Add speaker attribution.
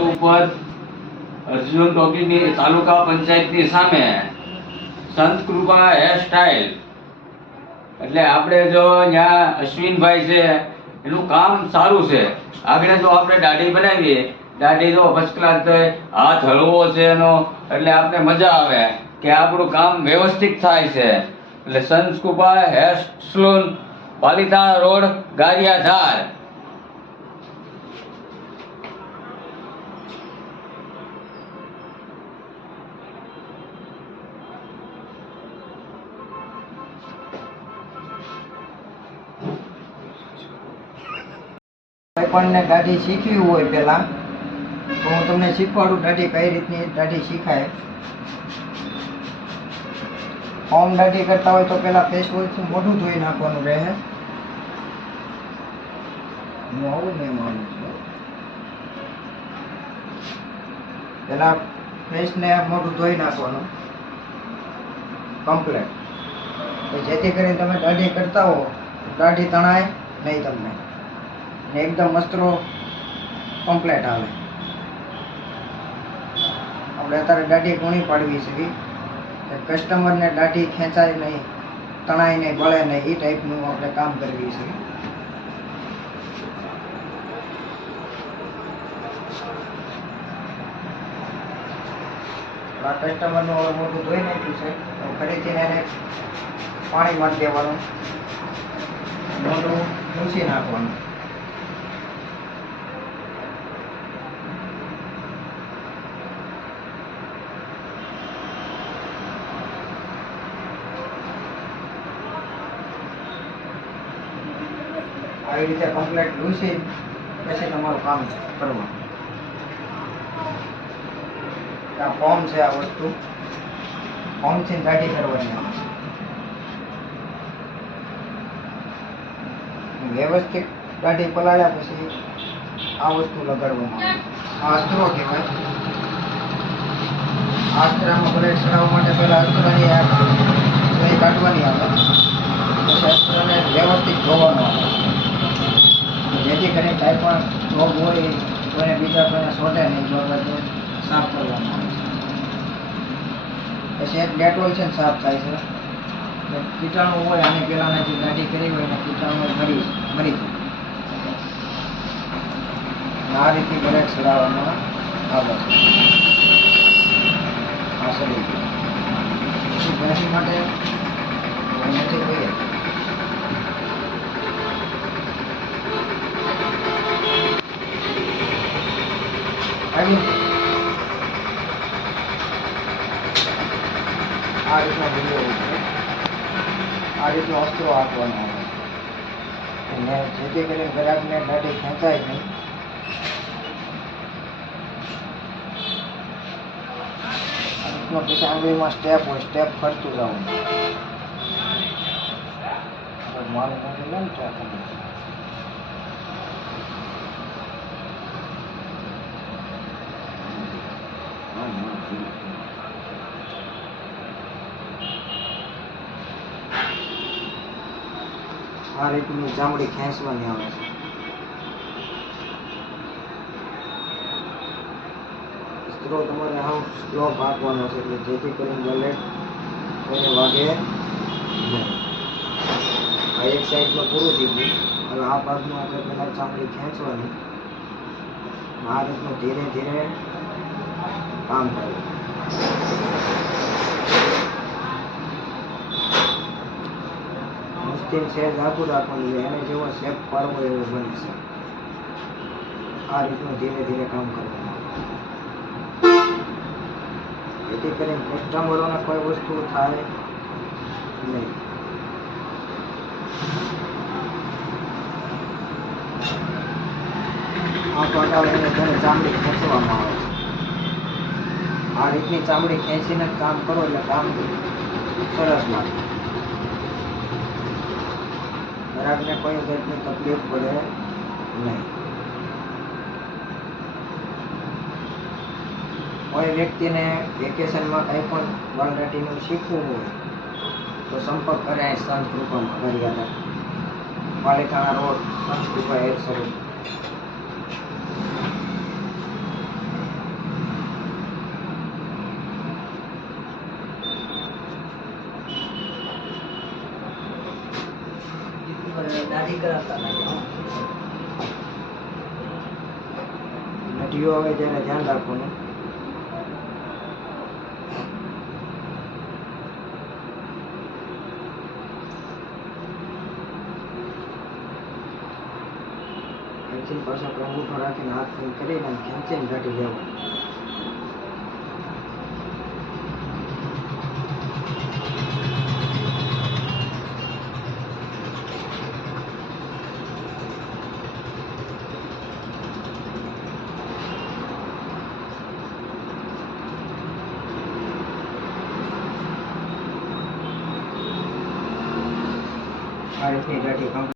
Speaker 1: ઉપર અર્જુન ટોકીની તાલુકા પંચાયતની સામે સંત કૃપા હેર એટલે આપણે જો અહીંયા અશ્વિનભાઈ છે, એનું કામ સારું છે. આગળ જો આપણે દાઢી બનાવીએ, દાઢી જો ફર્સ્ટ ક્લાસ થાય હાથ હળવો છે એનો, એટલે આપણે મજા આવે કે આપણું કામ વ્યવસ્થિત થાય છે. એટલે સંત કૃપા હેર સલૂન પાલિતા રોડ ગારિયાધાર.
Speaker 2: પણ દાઢી શીખવી હોય પહેલાં, તો હું તમને શીખવાડું દાઢી કઈ રીતની દાઢી શીખાય. હોમ દાઢી કરતા હોય તો પહેલાં ફેસ વોશથી મોઢું ધોઈ નાખવાનું રહે. હું આવું નહીં માનું છું. પહેલાં ફેસને મોઢું ધોઈ નાખવાનું. કમ્પ્લેટ જેથી કરીને તમે દાઢી કરતા હો દાઢી તણાય નહીં તમને. એકદમ વસ્ત્રો કમ્પ્લેટ આવે આપણે અત્યારે દાઢી ઘણી પાડવી છે કે કસ્ટમરને દાઢી ખેંચાય નહીં, તણાય નહીં, બળે નહીં એ ટાઈપનું આપણે કામ કરવી છે. આ કસ્ટમરનું હવે મોટું ધોઈ નાખ્યું છે. તો ફરીથી એને પાણી મારી દેવાનું. મોટું લૂછી નાખવાનું. આવી રીતે કમ્પ્લેટ લૂસી પછી તમારું કામ કરવાનું. આ ફોર્મ છે આ વસ્તુ. ફોર્મથી દાઢી કરવાની વ્યવસ્થિત દાઢી પલાળ્યા પછી આ વસ્તુ લગાડવામાં આવે. આ અસ્ત્રો કહેવાય. આ અસ્ત્રામાં બ્લેડ ચડાવવા માટે પહેલા અસ્ત્રની આ સુઈ કાઢવાની આવે પછી અસ્ત્રને વ્યવસ્થિત ધોવાનો આવે કરીને કાંઈ પણ રોગ હોય એને બીજા કોઈને શોધે નહીં, જો સાફ કરવામાં આવે છે. પછી એક ડેટોલ છે ને સાફ થાય છે. કીટાણુ હોય, આની પહેલાંના જે ગાડી કરી હોય, એના કીટાણુ મરી મરી જાય. આ રીતે ઘરે ચડાવવામાં આવે છે. આ ભેંસી માટે નથી જોઈએ આવી આ રીતના છે. આ રીતનો અસ્ત્રો આપવાનો આવે અને જેથી કરીને ગ્રાહકને દાઢી ખેંચાય નહીં. રીતનો પછી આંગળીમાં સ્ટેપ હોય સ્ટેપ ફરતું જવું મારું લે ને, ત્યાં આ રીતની ચામડી ખેંચવાની આવે છે. સ્ત્રો તમારે આમ સ્લો ભાગવાનો છે એટલે જેથી કરીને બલેટ કોઈને વાગે આ એક સાઈડમાં પૂરું થઈ ગયું. હવે આ ભાગમાં આપણે પહેલાં ચામડી ખેંચવાની. આ રીતનું ધીરે ધીરે કામ થાય મુશ્કેલ છે જાગું રાખવાનું છે. એને જેવો શેપ પાડવો એવો છે આ રીતનું ધીરે ધીરે કામ કરવાનું. જેથી કરીને કસ્ટમરોને કોઈ વસ્તુ થાય નહીં. આ પટાવીને તેને ચામડી ખેંચવામાં આવે છે. આ રીતની ચામડી ખેંચીને કામ કરો એટલે કામ સરસ લાગે. ગ્રાહકને કોઈ જાતની તકલીફ પડે નહીં. કોઈ વ્યક્તિને વેકેશનમાં કંઈ પણ બાલરાટીનું શીખવું હોય, તો સંપર્ક કરે સંત કૃપામાં મર્યાદા પાલિતાણા રોડ સંત કૃપા એક સરું નટીઓ આવે ત્યારે ધ્યાન રાખવાનું અહીંથી પાછો આપણે અંગૂઠો રાખીને હાથ કરીને ખેંચીને કાઢી લેવાનું આ રીતની ગાંઠી